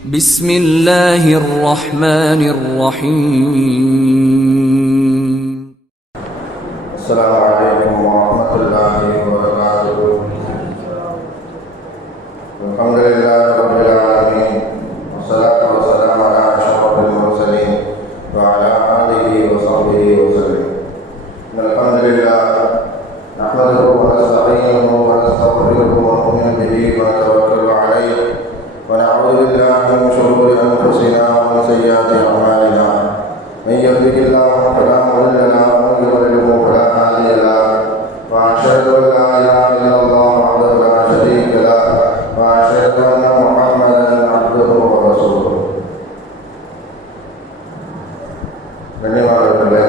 بسم الله الرحمن الرحيم. السلام عليكم ورحمة الله وبركاته. الحمد لله رب العالمين، والصلاة والسلام على أشرف المرسلين وعلى آله وصحبه وسلم. الحمد لله نحمده ونستعينه ونستغفره ونؤمن به ونتوكل عليه ونعوذ بالله من شرور أنفسنا ومن سيئات أعمالنا. من يهده الله فلا مضل له ومن يضلل فلا هادي له، وأشهد أن لا إله إلا الله وحده لا شريك له، وأشهد أن محمدا عبده ورسوله. கண்ணியமானவர்களே,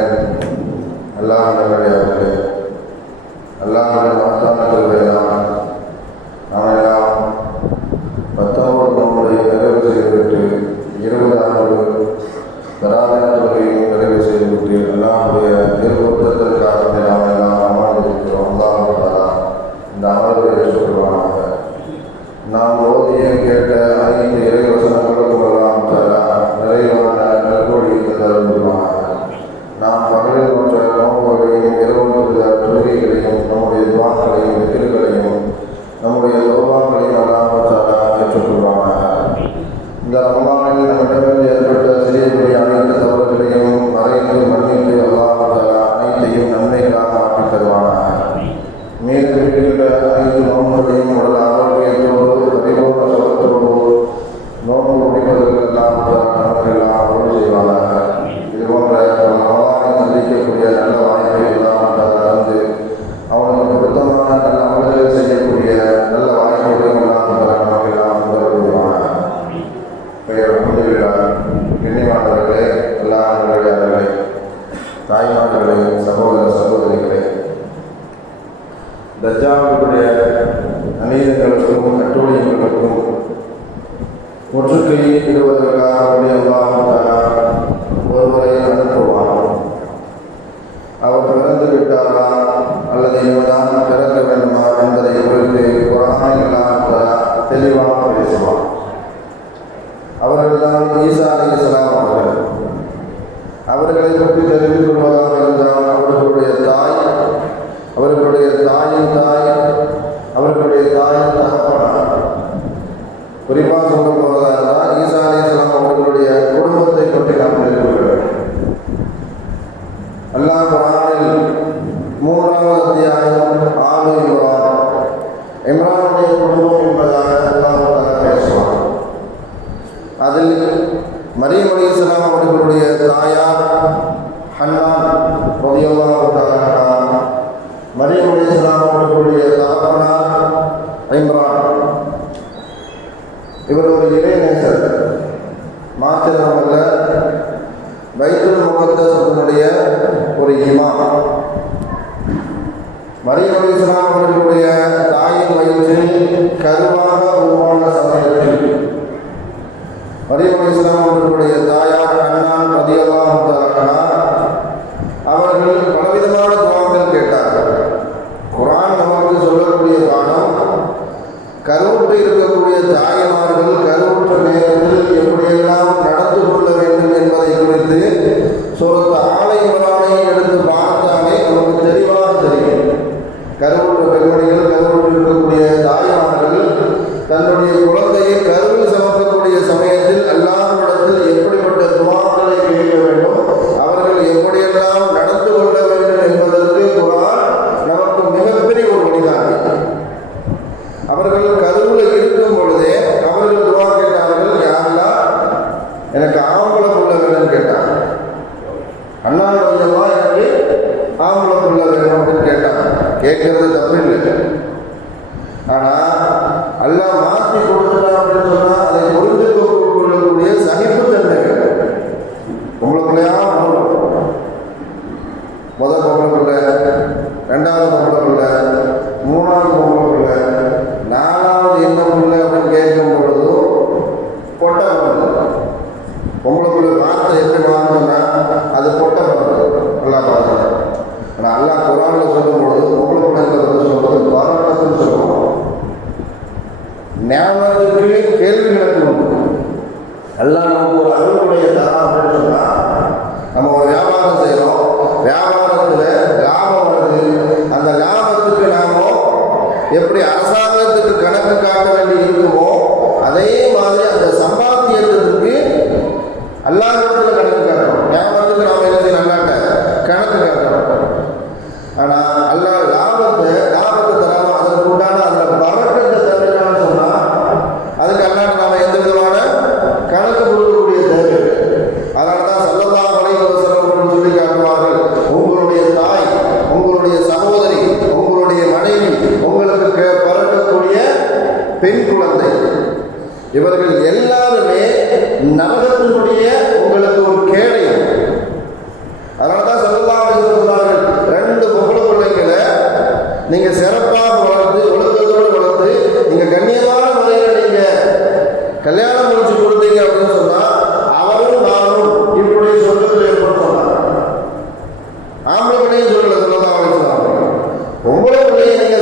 அல்லாஹ்வுடைய அல்லாஹ்வுடைய வார்த்தைகள் நாம் எல்லாம் 19 நோன்பை நிறைவு செய்துவிட்டு 20 ஆண்டு தராவின தொகையை நிறைவு செய்துவிட்டு அல்லாஹ்வுடைய திருப்பத்திற்காக நாம் எல்லாம் அமர்ந்திருக்கிறோம். அல்லாஹ் இந்த அமர்வை ஏற்றுக்கொள்வானாக. நாம் ஓதிய கேட்ட 5 இறை வசனங்களுக்கும் எல்லாம் நிறைவான நற்கூலியை தருவானாக. நாம் பகலில் நோற்ற நோன்புகளையும் இரவு தொழுகைகளையும் நம்முடைய துவாக்களையும் வெற்றிகளையும் நம்முடைய லோபாக்களையும் எல்லாம் ஏற்றுக்கொள்வானாக. இந்த ரமலானில் நம்மிடமிருந்து ஏற்பட்ட சிறிய பெரிய அனைத்து தவறுகளையும் மறைந்து மன்னித்து அல்லாஹ் அனைத்தையும் நன்மைகளாக ஆக்கித் தருவானாக. மேலும் இருக்கின்ற அனைத்து நோன்புகளையும் உடல் ஆரோக்கியத்தோடு பரிபூர்ண சுகத்தோடு நோன்பு முடிப்பதற்கெல்லாம் நமக்கெல்லாம் அருள் செய்வானாக. இதுபோன்ற ரமலானை சந்திக்கக்கூடிய நல்ல வாய்ப்பை எல்லாம் தந்து அவனுக்கு பொருத்தமான நல்ல அமல்களை செய்யக்கூடிய நல்ல வாய்ப்புகளையும் எல்லாம் நமக்கெல்லாம் உதவுவானாக. கண்ணியமானவர்களே, எல்லாம் நல்லவர்களே, தாய்மார்களே, சகோதர சகோதரிகளே, தஜ்ஜாலுடைய அநீதங்களுக்கும் கட்டோலியங்களுக்கும் முற்றுகையை இடுவதற்காக ஒருவரை அனுப்புவார். அவர் பிறந்து விட்டாரா அல்லது இவர்தான் பிறக்க வேண்டுமா என்பதை குறித்து குர்ஆனில் தெளிவாக பேசுவார். அவர்கள்தான் ஈசா அலைஹிஸ்ஸலாம் அவர்கள். அவர்களை பற்றி தெரிந்து கொள்வதாக இருந்தால் அவர்களுடைய தாயின் தாய், அவர்களுடைய தாயின் தகப்பனார். குறிப்பாக சொல்ல போவதாக இருந்தால் ஈசா அலைஹிஸ்ஸலாம் அவர்களுடைய குடும்பத்தை பற்றி நாம் தெரிந்து கொள்ள வேண்டும். அல்லாஹ் குர்ஆனில் 3வது அத்தியாயம் ஆலு இம்ரானுடைய குடும்பம் என்பதாக அல்லாஹ் பேசுவார். அதில் மரியம் அலைஹிஸ்ஸலாம் அவர்களுடைய தாயார் ஹன்னான் ரலியல்லாஹு தஆலா, மரியம் அலைஹிஸ்ஸலாம் அவர்களுடைய தகப்பனார் இம்ரான். இவர் ஒரு இறைநேசர் மாத்திரமல்ல, பைத்துல் முகத்தஸுடைய ஒரு இமாம். மரியம் அலைஹிஸ்ஸலாம் அவர்களுடைய தாயின் வயிற்றில் கருவாக உருவான சமயத்தில் மரியம் அலைஹிஸ்ஸலாம் அவர்களுடைய தாயார் ஹன்னான் ரலியல்லாஹு தஆலா அவர்கள் பலவிதமான துஆக்கள் கேட்டார்கள். குர்ஆன் நமக்கு சொல்லக்கூடிய பாடம், கருவுற்று இருக்கக்கூடிய தாய்மார்கள் கருவுற்ற நேரத்தில் இவர்கள் எல்லாருமே நரகத்தினுடைய உங்களுக்கு ஒரு கேடை. அதனாலதான் ஸல்லல்லாஹு அலைஹி வஸல்லம் சொன்னார்கள், 2 பொம்பளை பிள்ளைங்களை நீங்க சிறப்பாக வளர்த்து ஒழுக்கத்தோடு வளர்த்து நீங்க கண்ணியமான முறையில் நீங்க கல்யாணம் முடிச்சு கொடுத்தீங்க அப்படின்னு சொன்னா அவரும் நானும் இப்படி சொர்க்கத்தில் ஏற்படும் சொன்னாங்க. ஆம்பளை பிள்ளையும் சொல்லல ஸல்லல்லாஹு அலைஹி வஸல்லம். பொம்பளை பிள்ளையை நீங்க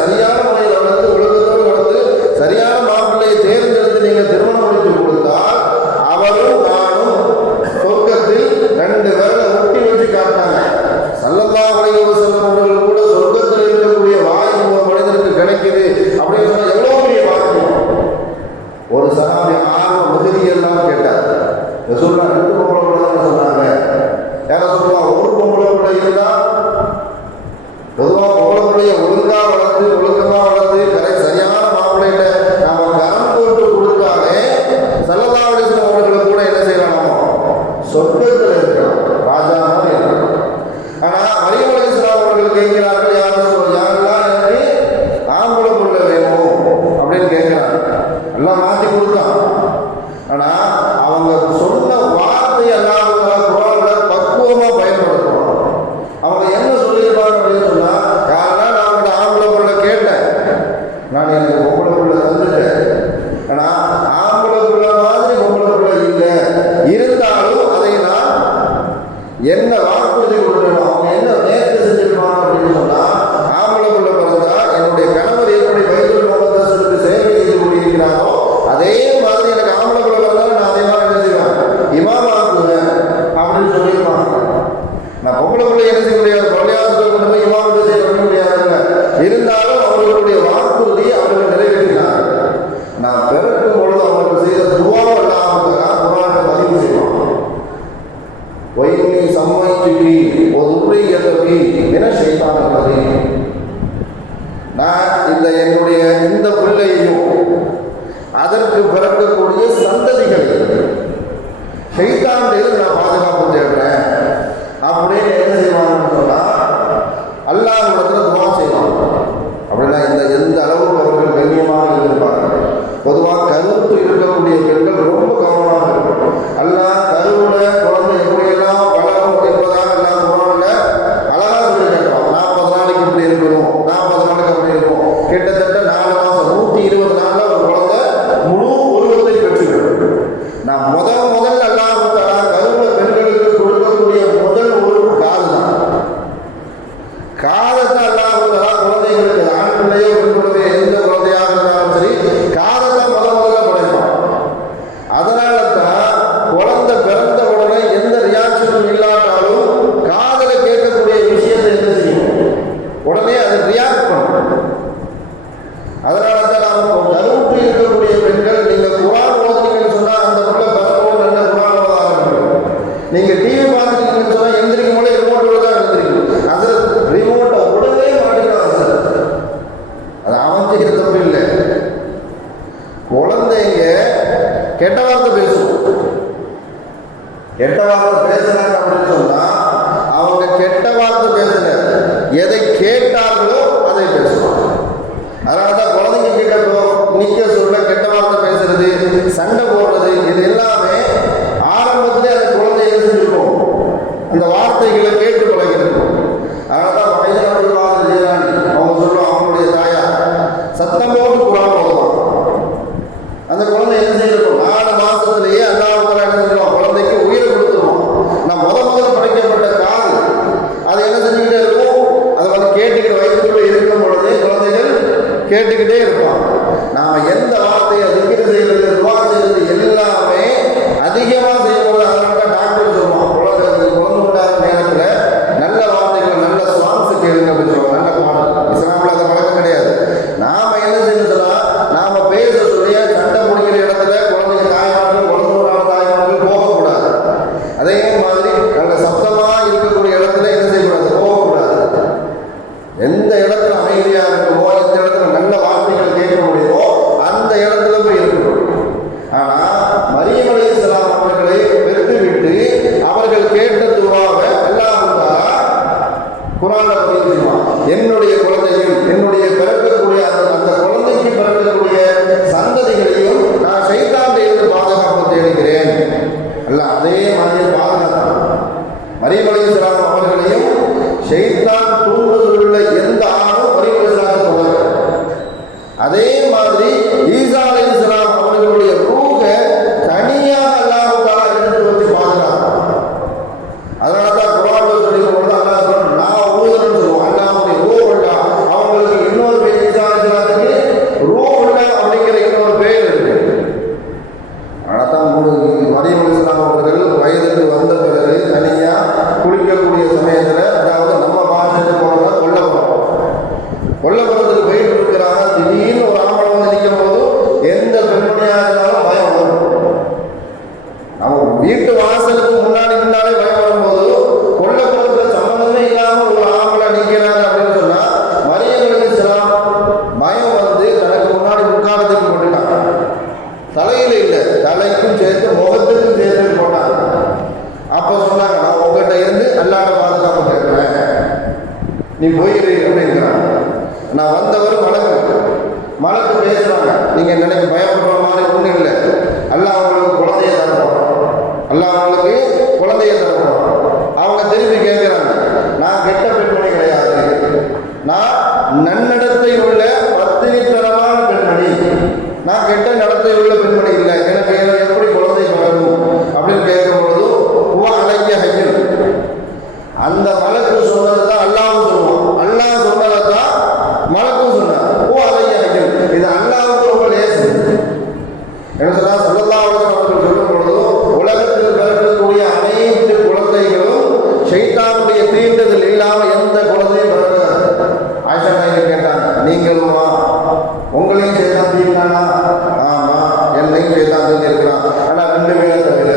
சரியான முறையில் வளர்த்து ஒழுக்கத்தோடு வளர்த்து சரியான மாப்பிள்ளையை தேர்ந்தெடுத்து நீங்க திருமணம் முடித்து கொடுத்தால் அவரும் நானும் சொர்க்கத்தில் 2 பேரை ஒட்டி வச்சு காட்டினாங்க. ஸல்லல்லாஹு அலைஹி வஸல்லம் அவர்கள் கூட சொர்க்கத்தில் இருக்கக்கூடிய வாய்ப்பு ஒரு மனிதனுக்கு கிடைக்குது அப்படின்னு சொன்னா எவ்வளவு பெரிய வாக்கியம். ஒரு சஹாபி மிகுதியெல்லாம் கேட்டார். ரசூலுல்லாஹ் 2 பொம்பளை பிள்ளை சொன்னாங்க. யார சொல்லுவாங்க, ஒரு பொம்பளை பிள்ளை இருந்தா பொதுவாக பொம்பளை பிள்ளைய ஒழுங்கா வளர்த்து ஒழுக்கமா வளர்த்து சரியான மாப்பிள்ளைகிட்ட நாம கரம் போட்டு கொடுத்தாலே ஸல்லல்லாஹு அலைஹி வஸல்லம் அவர்களுக்கு கூட என்ன செய்யலாம், சொர்க்கத்தில் இருக்கிறோம், ராஜாவாக இருக்கிறோம். ஆனா மரியம் அலைஹிஸ்ஸலாம் அவர்கள் கேட்கிறார்கள், யாரெல்லாம் எனக்கு ஆம்பளை பிள்ளை வேணும் அப்படின்னு கேட்கிறாங்க. எல்லாம் மாற்றி கொடுத்தான். ஆனா அவங்க சொன்ன வார்த்தை அல்லாஹ் குர்ஆன்ல பக்குவமா பயன்படுத்துவாங்க. அவங்க என்ன சொல்லியிருப்பாங்க அப்படின்னு சொன்னா, யாரெல்லாம் நான் உங்களோட ஆம்பளை பிள்ளை கேட்டேன், நான் எனக்கு பொம்பளை பிள்ளை தந்துட்டேன், ஆனா ஆம்பளை பிள்ளை மாதிரி பொம்பளை பிள்ளை இல்லை, இருந்தாலும் அதை நான் என்ன வாக்குறுதி கொடுக்கணும், அவங்க என்ன நேர்த்தி செஞ்சிருப்பாங்க அப்படின்னு சொன்னா, ஆம்பளை பிள்ளை பிறந்தா என்னுடைய கணவர் எப்படி பைத்துல் முகத்தஸுக்கு சேவை செய்து கொண்டிருக்கிறாரோ அதே மாதிரி எனக்கு ஆம்பளை பிள்ளை பிறந்தாலும் நான் அதே மாதிரி என்ன செய்வேன், இமாமாக்குவேன் அப்படின்னு சொல்லியிருப்பாங்க. நான் பொம்பளை பிள்ளை என்ன செய்ய முடியாது, பள்ளியாசத்தை கொண்டு போய் இமாமத்தை செய்ய முடியாதுங்க. இருந்தாலும் அவர்களுடைய வாக்குறுதி அவர்கள் நிறைவேற்றினார். நான் பிறக்கும் பொழுது அவங்களுக்கு செய்த துவாவெல்லாம் குர்ஆன்ல பதிவு செய்வாங்க. وَإِنِّي سَمَّيْتُكِ وَذُرِّيَّتَكِ مِنَ الشَّيْطَانِ الرَّجِيمِ. நான் இந்த பிள்ளையையும் அதற்கு பிறக்கக்கூடிய சந்ததிகளை ஷைத்தானிலிருந்து நான் பாதுகாப்பு தேடுறேன் அப்படின்னு என்ன செய்வாங்கன்னு சொன்னா அல்லாஹ்விடத்துல துஆ செய்வாங்க. அப்படின்னா எந்த அளவுக்கு அவர்கள் கண்ணியமாக இருந்திருப்பாங்க. பொதுவாக கருத்து இருக்கக்கூடிய பெண்கள் ரொம்ப கவனமாக இருக்கும். அல்லாஹ் கருவுல குழந்தை எப்படியெல்லாம் வளரும் என்பதாக எல்லாம் குர்ஆன்ல அழகா சொல்லி கேட்கிறோம். 40 நாளைக்கு இப்படி இருக்கணும், 40 நாளைக்கு அப்படி இருக்கும். கிட்டத்தட்ட 4 மாசம் 120 நாள்ல ஒரு குழந்தை முழு உருவத்தை பெற்றுவிடும். நான் முதல்ல அல்லாஹ் கருவுல பெண்களுக்கு கொடுக்கக்கூடிய முதல் உருவு காது தான். காதத்தை அல்லாஹ் குழந்தைகளுக்கு ஆண் பிள்ளையோ பெண் பிள்ளையோ எந்த குழந்தையாக இருந்தாலும் சரி காதத்தை முதல்ல படைப்பான். அதனால தான் குழந்தை பிறந்த உடனே எந்த ரியாக்ஷனும் இல்லாட்டாலும் காதலை கேட்கக்கூடிய விஷயத்தை என்ன செய்யும், உடனே அதை ரியாக்ட் பண்ணும். அதனால தான் நாம் கருவுற்று இருக்கக்கூடிய பெண்கள் நீங்க குர்ஆன் ஓதுனீங்கன்னு சொன்னா அந்த பிள்ளை பிறக்கவும் நல்ல குர்ஆன் ஓத ஆரம்பிக்கும். நீங்க டிவி பார்த்துட்டீங்கன்னு சொன்னா எந்திரிக்கும் போது ரிமோட்டோட தான் எழுந்திரிக்கும். அது ரிமோட்டை உடனே மாட்டிக்கலாம் சார். அது அவன் செய்கிற தப்பு இல்லை. குழந்தைங்க கெட்ட வார்த்தை பேசும். கெட்ட வார்த்தை பேசுறாங்க அப்படின்னு சொன்னா அவங்க கெட்ட வார்த்தை பேசல, எதை கேட்டார்களோ அதை பேசுவாங்க. அதனாலதான் குழந்தைங்க கிட்ட நிக்க சொல்ல கெட்ட வார்த்தை பேசுறது, சண்டை போடுறது, இது எல்லாமே ஆரம்பத்திலே அந்த குழந்தை எழுதிருக்கும், அந்த வார்த்தைகளை கேட்டு பழகிருக்கும். அதனாலதான் அவங்க சொல்லுவாங்க, அவங்களுடைய தாயார் சத்தம் போட்டு குர்ஆன் ஓதுவாங்க. அந்த குழந்தை என்ன செய்யணும், 4 மாசத்திலேயே அல்லாஹ் என்ன செஞ்சிருவான், குழந்தைக்கு உயிரை கொடுத்துருவோம். நான் முதல்ல படைக்கப்பட்ட காது அது என்ன செஞ்சுக்கிட்டே இருக்கும், அதை வந்து கேட்டுக்கிட்டு வயிற்றுக்குள்ள இருக்கும் பொழுதே குழந்தைகள் கேட்டுக்கிட்டே இருப்பான். நாம எந்த வார்த்தையை திக்ர் செய்யறது, துஆ செய்யறது எல்லாமே அதிகமாக செய்யும்போது அதனால தான் டாக்டர் சொல்லுவான், குழந்தை உண்டாத நேரத்தில் நல்ல வார்த்தைகள் நல்ல சாங்ஸ் கேளுங்க அப்படின்னு சொல்லுவாங்க. நல்ல பாடல் இஸ்லாமில் அதை பழக்கம் கிடையாது. நாம என்ன செய்யணும்னா நாம பேச சொல்லிய சண்டை முடிக்கிற இடத்துல குழந்தைங்க தாய்மார்கள் குழந்தையோட தாய்மார்கள் போகக்கூடாது. அதே மாதிரி நல்ல சத்தமா இருக்கக்கூடிய இடத்துல என்ன செய்யக்கூடாது, போகக்கூடாது. எந்த இடத்துல அமைதியா இருக்குமோ, எந்த இடத்துல நல்ல வார்த்தைகள் கேட்க முடியுமோ அந்த இடத்துல போய் இருக்கணும். ஆனா மரியம் அலைஹிஸ்ஸலாம் அவர்களை பெற்றுவிட்டு அவர்கள் கேட்ட துஆவை அல்லாஹ் குர்ஆன்ல பதிவு செய்வான். என்னுடைய குழந்தையும் என்னுடைய பிறக்கக்கூடிய அந்த குழந்தைக்கு பிறக்கக்கூடிய சந்ததிகளையும் நான் ஷைத்தான் இல்லை, தலைக்கும் சேர்த்து முகத்துக்கும் சேர்த்து போட்டாங்க. அப்போ சொன்னாங்க, நான் உங்கள்கிட்ட இருந்து அல்லாட பாதுகாப்பு கேட்கிறேன், நீ போயிருக்க அப்படிங்கிறாங்க. நான் வந்தவர் மலக்கு பேசுறாங்க. நீங்க நினைக்க பயப்படுற மாதிரி ஒன்றும் இல்லை. அல்லாஹ் அவங்களுக்கு குழந்தைய தரப்போம், அல்லாஹ் அவங்களுக்கு குழந்தைய தரப்போம். அவங்க திரும்பி கேட்கிறாங்க, நான் கெட்ட பெண்மணி கிடையாது, நான் நன்னடத்தை உள்ள பத்தினித்தனமான பெண்மணி, நான் கெட்ட நடத்தை உள்ள பெண்மணி இல்லை, எனக்கு எப்படி குழந்தை வரும் அப்படின்னு கேட்கும் பொழுது அழகிய ஹையன் அந்த மலக்கு சொன்னது தான் அல்லாவும் சொல்லுவோம், அல்லாஹ் சொன்னதை தான் மலக்கும் சொன்னார். அழகிய ஹையன் இது அல்லாவுக்கு ரொம்ப லேசு. என்ன சொன்னா ஸல்லல்லாஹு அலைஹி வஸல்லம் சொல்லும் பொழுது உலகத்தில் பிறக்கக்கூடிய அனைத்து குழந்தைகளும் ஷைத்தானுடைய தீண்டுதல் இல்லாமல் எந்த குழந்தையும் பிறக்காது. ஆயிஷா நாயகி கேட்டாங்க, நீங்களுமா உங்களையும் ஷைத்தான் தீண்டானா? ஆமா, என்னையும் ஷைத்தான் தீண்டிருக்கிறான். ஆனால் 2 பேரை தவிர.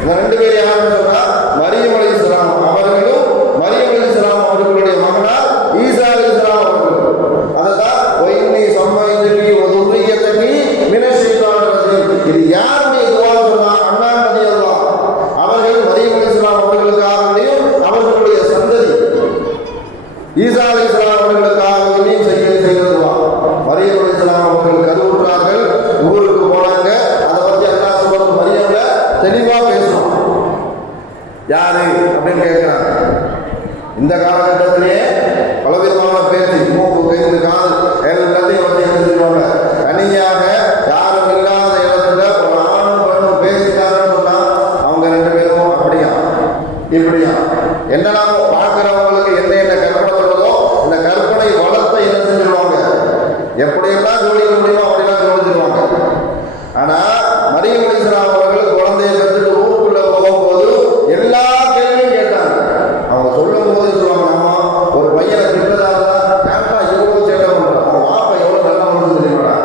இந்த 2 பேர் யாருன்னு சொன்னா மரியம் அலைஹிஸ்ஸலாம் அவர்களும் மரியம் அலைஹிஸ்ஸலாம் அவர்களுடைய மகனார் ஈசா அலைஹிஸ்ஸலாம் அவர்களும். அதான் ஒயின்னி சம்மைதுகி வதுர்ரியதகி மினஷ் ஷைத்தானிர் ரஜீம். இது யாருடைய துஆ சொன்னா அண்ணா ரலியல்லாஹு அவர்கள் மரியம் அலைஹிஸ்ஸலாம் அவர்களுக்காகவும் அவர்களுடைய சந்ததி ஈசா அலைஹிஸ்ஸலாம் அவர்களுக்காகவும் செய்ததுவா. மரியம் அலைஹிஸ்ஸலாம் அவர்கள் கருவுற்றார்கள், ஊருக்கு போனாங்க. அதை பற்றி அல்லாஹ் சொல்றது மரியம்ல தெளிவா பேசணும். யாரு அப்படின்னு கேட்கிறாங்க. இந்த காலகட்டத்திலே பலவிதமான பேச்சு, மூக்கு, கைது, காது எல்லாத்தையும் வந்து என்ன சொல்லுவாங்க, தனியாக யாரும் இல்லாத இடத்துல ஒரு ஆணும் பெண்ணும் பேசிட்டாங்கன்னு சொன்னா அவங்க 2 பேரும் அப்படியா இப்படியா என்ன நாம பார்க்கிறவங்களுக்கு என்ன கற்பனை சொல்றதோ இந்த கற்பனை வளர்த்த என்ன செஞ்சிருவாங்க, எப்படியெல்லாம் ஜோடிக்க முடியுமோ அப்படிலாம் ஜோடிச்சிருவாங்க. ஆனா மரியம் அலைஹிஸ்ஸலாம் அவர்கள் குழந்தையை பெற்றுட்டு ஊருக்குள்ள போகும்போது எல்லா கேள்வியும் கேட்டாங்க. அவங்க சொல்லும் போது சொல்லுவாங்க, நம்ம ஒரு பையனை திட்டதாக கேட்டா எவ்வளவு சேட்டை பண்றான், அவன் வாப்பா எவ்வளவு நல்லா மனசு தெரியுமாடா,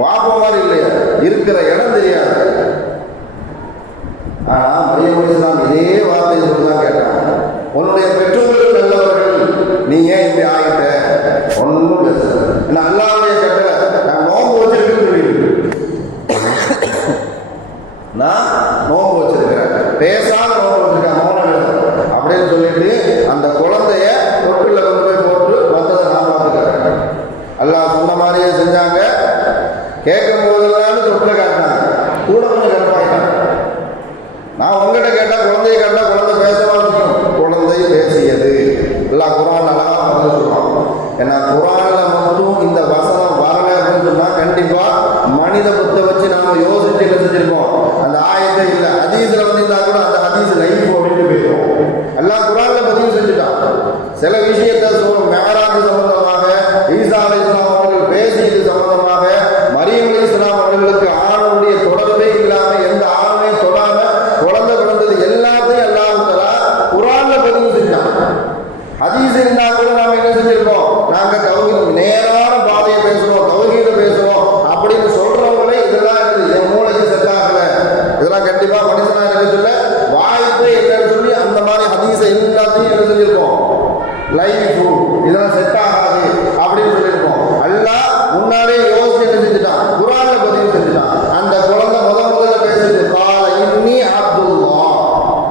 வாப்பா மாதிரி இல்லையா, இருக்கிற இடம் தெரியாது. ஆனா மரியம் அலைஹிஸ்ஸலாம் இதே வார்த்தையை சொல்லிதான் கேட்டாங்க, உன்னுடைய பெற்றோர்கள் நல்லவர்கள், நீ ஏன் இப்படி ஆகிட்ட? ஒன்றும் பேசல. அல்லாஹ்வுடைய கட்டளை, நான் நோன்பு வச்சிருக்கேன்னு சொல்லியிருக்கு, நான் நோன்பு வச்சிருக்கிறேன், பேசாத நோன்பு வச்சிருக்கேன், மௌனம் அப்படின்னு சொல்லிட்டு அந்த குழந்தைய தொட்டில கொண்டு போய் போட்டு வந்ததை நான் பார்த்துக்கிறேன். அல்லாஹ் சொன்ன மாதிரியே செஞ்சாங்க. கேட்கும் போதெல்லாம் தொட்டில காட்டினாங்க, கூட கொஞ்சம் கருப்பாயிட்டாங்க. நான் உங்ககிட்ட கேட்டா குழந்தைய கேட்டா குழந்தை பேசவா இருக்கணும், குழந்தை பேசியது. எல்லாம் குர்ஆன் அழகா வந்து சொல்லுவாங்க. ஏன்னா குர்ஆன்ல மட்டும் இந்த வசனம் வரல அப்படின்னு சொன்னா கண்டிப்பா மனித புத்தை வச்சு நாம யோசிச்சு என்ன செஞ்சிருக்கோம், அந்த ஆயத்தை இல்லை ஹதீஸ்ல வந்திருந்தா கூட அந்த ஹதீஸ் லைஃப் அப்படின்னு போயிடும். எல்லாம் குர்ஆன்ல பதிவு செஞ்சுட்டான். சில விஷயத்தை மேராஜ் சம்பந்தமாக, ஈசா அலைஹிஸ்ஸலாம் அவர்கள் பேசியது சம்பந்தமாக, மரியம் அலைஹிஸ்ஸலாம் அவர்களுக்கு ஆணுடைய தொடர்பே இல்லாம எந்த ஆணுமே தொடாம குழந்தை பிறந்தது எல்லாத்தையும் அல்லாஹ் தஆலா குர்ஆன்ல பதிவு செஞ்சான். ஹதீஸ் இருந்தா கூட நாம என்ன செஞ்சிருக்கோம், நாங்க தௌஹீத் நேரான பாதையை பேசுறோம், தௌஹீத பேசுறோம் அப்படின்னு சொல்றவங்களே இதெல்லாம் என் மூளைக்கு செட் ஆகல, இதெல்லாம் கண்டிப்பா மனுஷனா இருக்குதுல்ல வாய்ப்பே இல்லைன்னு சொல்லி அந்த மாதிரி ஹதீஸை எல்லாத்தையும் என்ன செஞ்சிருக்கோம், லைஃப் இதெல்லாம் செட் ஆகாது அப்படின்னு சொல்லியிருக்கோம். அல்லாஹ் முன்னாலே யோசிச்சு என்ன செஞ்சுட்டான், குர்ஆன்ல பதிவு செஞ்சுட்டான். அந்த குழந்தை முதல்ல பேசுது, கால இன்னி அப்துல்லாஹ்,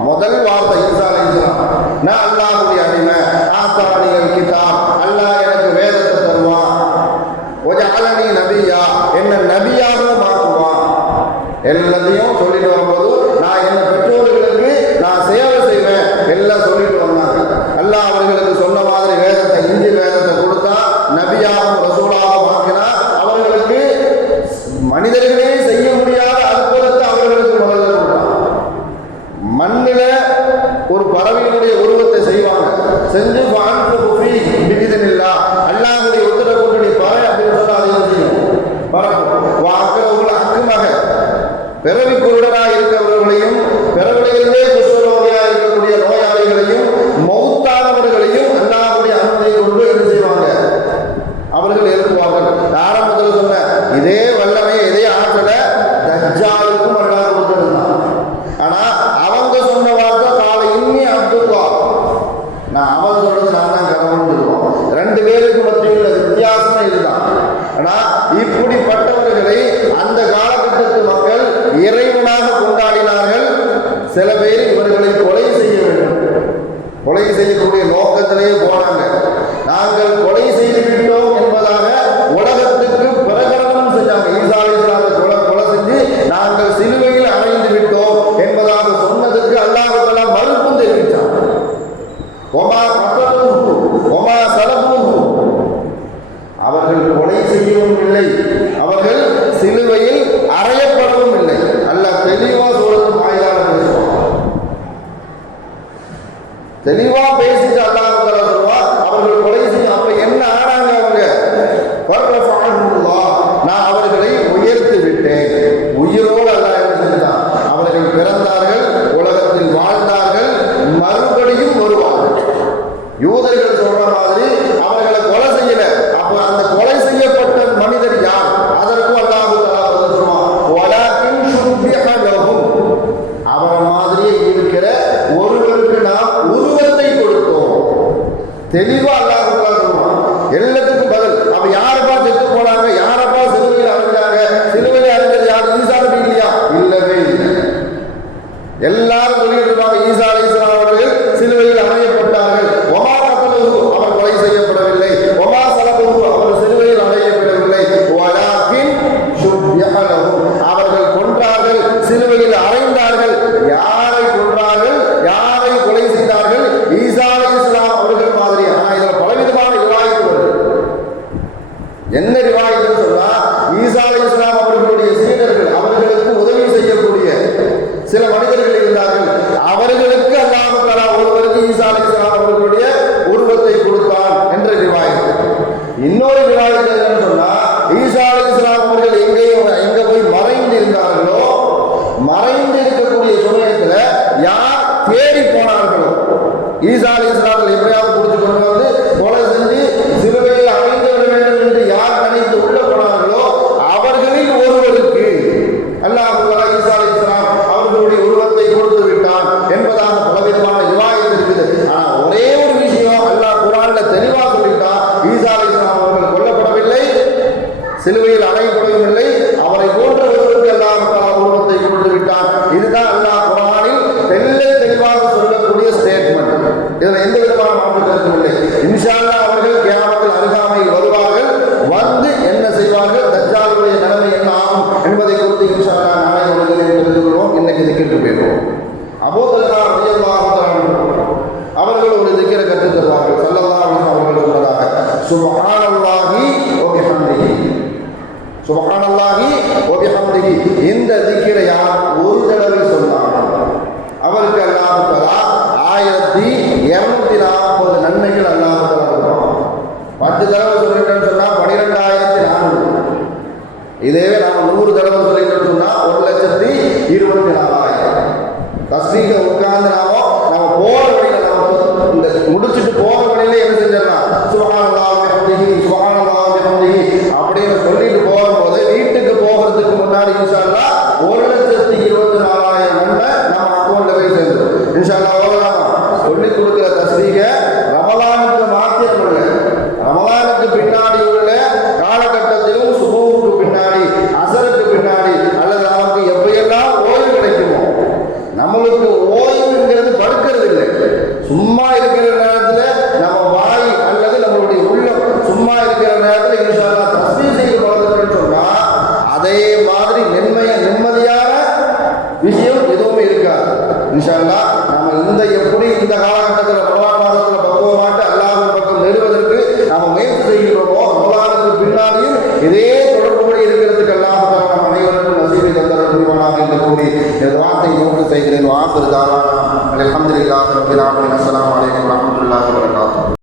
முதல் வார்த்தை ஈசா அலைஹிஸ்ஸலாம், நான் அல்லாஹ்வுடைய அடிமை, ஆத்தானியல் கிதாப், அல்லாஹ் எனக்கு வேதத்தை தருவான், வஜஅலனி நபியா, என்ன நபியாகவும் மாற்றுவான். எல்லாத்தையும் சொல்லிட்டு வரும்போது நான் என்ன பெற்றோர்களுக்கு நான் சேவை செய்வேன் எல்லாம் சொல்லிட்டு வந்தாங்க. அல்லாஹ் அவர்களுக்கு சொன்ன மாதிரி வேதத்தை, இஞ்சில் வேதத்தை கொடுத்தா, நபியாகவும் ரசூலாகவும் ஆக்கினா, அவர்களுக்கு மனிதர்களே செய்ய முடியாத அற்புதத்தை அவர்களுக்கு முதல்ல கொடுத்தான். மண்ணில ஒரு பறவையினுடைய உருவத்தை செய்வாங்க, செஞ்சு விதிதனில்லா அல்லாஹ்வுடைய உத்தரவு கொண்டு நீ பற அப்படின்னு சொன்னா அதையும் செய்யும், பறக்கும். அக்குமக பிறவி குருடராக இருக்கிறவர்களையும், பிறவிலிருந்தே குஷ்டரோகியாக இருக்கக்கூடிய நோயாளிகளையும், மௌத்தானவர்களையும் அல்லாஹ்வுடைய அனுமதியை கொண்டு என்ன செய்வாங்க, அவர்கள் எழுப்புவார்கள். ஆரம்பத்தில் சொன்ன இதே வல்லமை, இதே ஆற்றலை தஜ்ஜாலுக்கும் அல்லாஹ் கொடுத்திருந்தான். ஆனா அவங்க சொன்ன வார்த்தை கால இன்னி அப்துல்லாஹ், நான் அவன் சொல்றது நான் தான் கடவுள்னு சொல்லுவோம். 2 பேருக்கு மத்தியில் வித்தியாசமே இதுதான். ஆனா இப்படிப்பட்டவர்களை அந்த காலகட்டத்தில் சில பேர் இவர்களை கொலை செய்ய வேண்டும், கொலை செய்யக்கூடிய நோக்கத்திலேயே போனாங்க. நாங்கள் கொலை செய்து விட்டோம் என்பதாக உலகத்துக்கு பிரகடனம் செஞ்சாங்க. ஈசா அலைஹிஸ்ஸலாத்தை கொலை செஞ்சு நாங்கள் சிலுவையில் அடைந்து விட்டோம் என்பதாக சொன்னதுக்கு அல்லாஹ் தஆலா மறுப்பும் தெரிவித்தார். ஒமா கதலுஹு ஒமா சலபுஹு, அவர்கள் கொலை செய்யவும் இல்லை, அவர்கள் சிலுவையில் அறையப்படவும் இல்லை. அல்லாஹ் தெளிவா சூரத்துல் மாயிதால பேசுவான். தெளிவா பேசிட்டு அல்லாஹ் தஆலா சொல்வான் அவர்கள் கொலை செய்ய. அப்ப என்ன ஆனாங்க அவங்க? ஃபர்ஃபஅஹுல்லாஹ், நான் அவர்களை உயர்த்தி விட்டேன். உயிரோடு அல்லாஹ் என்ன செஞ்சான்? அவர்கள் பிறந்தார்கள், உலகத்தில் வாழ்ந்தார்கள், மறுபடியும் வருவார்கள். யூதர்கள் சொல்ற மாதிரி அவர்களை கொலை செய்யல. அப்ப அந்த கொலை செய்யப்பட்ட மனிதர் யார்? அதற்கும் அல்லாஹ் தஆலா பதில் சொல்வான், வலாகின் ஷுபிஹ லஹும், அவரை மாதிரியே இருக்கிற ஒருவருக்கு நாம் உருவத்தை கொடுத்தோம். தெளிவா அல்லாஹ் தஆலா சொல்வான். எல்லாத்துக்கும் பதில். அப்ப யாரப்பா செத்து போனாங்க, யாரப்பா சிலுவையில் அறைஞ்சாங்க? சிலுவையில் அறைஞ்சது யார்? ஈசா நபி இல்லையா? இல்லவே இல்லை. எல்லாரும் சொல்லிட்டு இருப்பாங்க ஈசா அலைஹிஸ்ஸலாம் அவர்கள் சிலுவையில் அறையப்பட்டார்கள். ஒமா கதலுஹு, அவர் கொலை செய்யப்படவில்லை. ஒமா சலபுஹு, அவர் சிலுவையில் அறையப்படவில்லை. வலாகின் ஷுபிஹ லஹும், அவர்கள் கொன்றார்கள், சிலுவையில் அறைந்தார்கள். யாரை கொன்றார்கள், யாரை கொலை செய்தார்கள்? ஈசா அலைஹிஸ்ஸலாம் அவர்கள் மாதிரி. ஆனா இதுல பலவிதமான ரிவாயத்து வருது. என்ன ரிவாயத்துன்னு சொன்னா, ஈசா அலைஹிஸ்ஸலாம் அவர்களுடைய சீடர்கள், அவர்களுக்கு உதவி செய்யக்கூடிய சில மனிதர்கள் இருந்தார்கள். அவர்களுக்கு அல்லாஹ் தஆலா ஒருவருக்கு ஈசா அலைஹிஸ்ஸலாம் அவர்களுடைய உருவத்தை கொடுத்தான் என்ற ரிவாயத். இன்னொரு ரிவாயத் என்னன்னு சொன்னா, ஈசா அலைஹிஸ்ஸலாம் அவர்கள் எங்க போய் மறைந்து இருந்தார்களோ, மறைந்து இருக்கக்கூடிய சமயத்துல யார் தேடி போனார்களோ, ஈசா அலைஹிஸ்ஸலாம் எப்படியாவது பிடிச்சு கொண்டு வந்து கொலை செஞ்சு சிலுவையில் அறைந்து விட வேண்டும் என்று யார் நினைத்து உள்ள போனார்களோ அவர்களில் ஒருவருக்கு அல்லாஹ் தஆலா ஈசா அலைஹிஸ்ஸலாம் அவர்களுடைய உருவத்தை கொடுத்து விட்டான் என்பதாக பலவிதமான ரிவாயத் இருக்குது. ஆனா ஒரே ஒரு விஷயம் அல்லாஹ் குர்ஆன்ல தெளிவா சொல்லிட்டான், ஈசா அலைஹிஸ்ஸலாம் அவர்கள் கொல்லப்படவில்லை, சிலுவையில் அறையப்படவும் இல்லை, அவரை போன்ற ஒருவருக்கு அல்லாஹ் தஆலா உருவத்தை கொடுத்து விட்டான். இதுதான் அல்லாஹ் குர்ஆனில் தெளிவாக சொல்லக்கூடிய ஸ்டேட்மெண்ட். இதுல எந்த விதமான மாற்று கருத்தும் இல்லை. இன்ஷா அல்லாஹ் அவர்கள் கியாமத்தில் அருகாமையில் வருவார்கள். வந்து என்ன செய்வார்கள், தஜ்ஜாலுடைய நிலைமை என்ன ஆகும் என்பதை குறித்து இன்ஷா அல்லாஹ் நாளை உலகிலே தெரிந்து கொள்வோம். இன்னைக்கு திக்கிட்டு போயிடுவோம். அபூ தல்ஹா ரலியல்லாஹு தஆலா அவர்கள் ஒரு திக்ரை கற்றுத் தருவார்கள். ஸல்லல்லாஹு அலைஹி வஸல்லம் அவர்கள் சொன்னதாக, சுப்ஹானல்லாஹி வ பிஹம்திஹி, சுப்ஹானல்லாஹி வ பிஹம்திஹி. இந்த திக்ரை யார் ஒரு தடவை சொன்னார், அவருக்கு அல்லாஹ் தஆலா 1240 நன்மைகள் அல்லாஹ் தஆலா கொடுப்பான். 10 தடவை சொல்லிட்டேன்னு சொன்னா 12,400. இதே நாம 100 தடவை சொல்லிட்டோம்னு சொன்னா 1,24,000. தஸ்பீஹ உட்கார்ந்து நாம போற வழியில இந்த முடிச்சுட்டு போற வழியில என்ன செஞ்சிடலாம், சுப்ஹானல்லாஹ் வ பிஹம்திஹி, சுப்ஹானல்லாஹ் வ பிஹம்திஹி அப்படின்னு சொல்லிட்டு போகும்போது வீட்டுக்கு போகிறதுக்கு முன்னாடி இன்ஷா அல்லாஹ் 1,24,000 நன்மை நம்ம அக்கௌண்ட்ல போய் சேர்ந்துடும். இன்ஷா அல்லாஹ் சொல்லி கொடுக்கிற தஸ்பீஹ ரமலானுக்கு மாத்திரம் இல்லை, ரமலானுக்கு பின்னாடி உள்ள காலகட்டத்திலும், சுபூவுக்கு பின்னாடி, அசருக்கு பின்னாடி, அல்லது நமக்கு எப்பயெல்லாம் ஓய்வு கிடைக்குமோ, நம்மளுக்கு ஓய்வுங்கிறது படுக்கிறது இல்லை. சும்மா இருக்கிற நேரத்துல நம்ம வாய் அல்லது நம்மளுடைய உள்ளம் சும்மா இருக்கிற நேரத்துல இன்ஷா அல்லாஹ் தஸ்பீஹ் செய்து பழகுறதுன்னு சொன்னா அதே மாதிரி நிம்மதியான விஷயம் எதுவுமே இருக்காது. இன்ஷா அல்லாஹ் நம்ம எப்படி இந்த காலகட்டத்தில் ரமலான் மாதத்துல பக்குவமாட்டு அல்லாஹ்வின் பக்கம் நெருவதற்கு நாம முயற்சி செய்கிறோமோ, ரமலானுக்கு பின்னாடியும் இதே தொடர்புடைய இருக்கிறதுக்கு அல்லாஹ் தஆலா நம் அனைவருக்கும் நசீபை தந்தருள் புரிவானாக என்று கூறி இந்த வார்த்தையை நோக்கு செய்கிறேன். வாஹிரு தஅவானா அல்ஹம்துலில்லாஹி ரப்பில் ஆலமீன். அஸ்ஸலாமு அலைக்கும்.